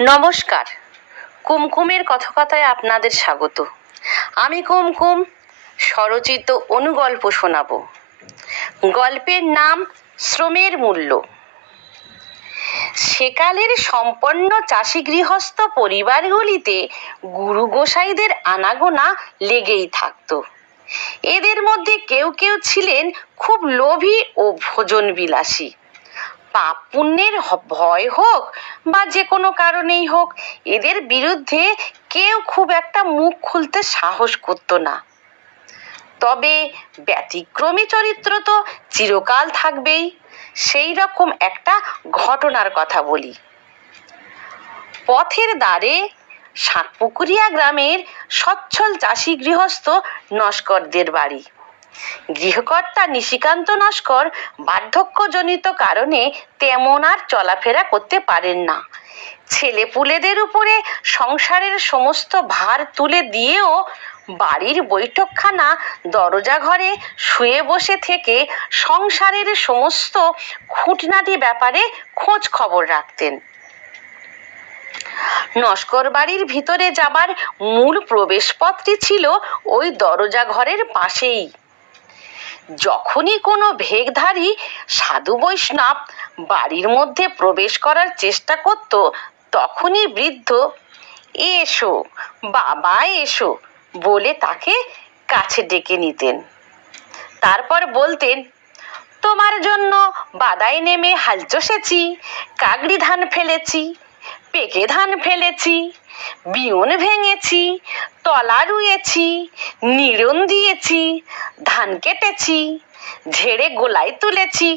নমস্কার, কুমকুমের কথকথায় আপনাদের স্বাগত। আমি কুমকুম স্বরচিত অনুগল্প শোনাব। গল্পের নাম শ্রমের মূল্য। সেকালের সম্পন্ন চাষি গৃহস্থ পরিবারগুলিতে গুরু গোসাইদের আনাগোনা লেগেই থাকত। এদের মধ্যে কেউ কেউ ছিলেন খুব লোভী ও ভোজন বিলাসী। পাপ পুণ্যের ভয় হোক বা যে কোনো কারণেই হোক, এদের বিরুদ্ধে কেউ খুব একটা মুখ খুলতে সাহস করত না। তবে ব্যতিক্রমী চরিত্র তো চিরকাল থাকবেই। সেই রকম একটা ঘটনার কথা বলি। পথের ধারে সাতপুকুরিয়া গ্রামের সচ্ছল চাষি গৃহস্থ নস্করদের বাড়ি। গৃহকর্তা নিশিকান্ত নস্কর বার্ধক্যজনিত কারণে তেমন আর চলাফেরা করতে পারেন না। ছেলেপুলেদের উপরে সংসারের সমস্ত ভার তুলে দিয়েও বাড়ির বৈঠকখানা দরজা ঘরে শুয়ে বসে থেকে সংসারের সমস্ত খুঁটিনাটি ব্যাপারে খোঁজ খবর রাখতেন। নস্কর বাড়ির ভিতরে যাবার মূল প্রবেশপথটি ছিল ওই দরজা ঘরের পাশেই। যখনই কোনো ভেগধারী সাধু বৈষ্ণব বাড়ির মধ্যে প্রবেশ করার চেষ্টা করত, তখনই বৃদ্ধ এসো বাবা এসো বলে তাকে কাছে ডেকে নিতেন। তারপর বলতেন, তোমার জন্য বাদায় নেমে হাল চষেছি, কাগড়ি ধান ফেলেছি, পেকে ধান ফেলেছি, বিয়ন ভেঙেছি, তলা রুয়েছি, নিড়ন দিয়েছি, ধান কেটেছি, ঝেড়ে গোলায় তুলেছি।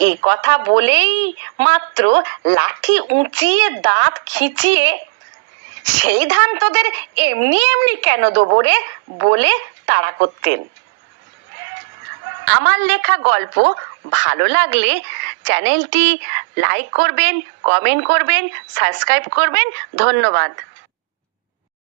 এ কথা বলেই মাত্র লাঠি উঁচিয়ে দাঁত খিচিয়ে, সেই ধান তোদের এমনি এমনি কেন দেবো রে বলে তাড়া করতেন। আমার লেখা গল্প ভালো লাগলে চ্যানেলটি লাইক করবেন, কমেন্ট করবেন, সাবস্ক্রাইব করবেন। ধন্যবাদ।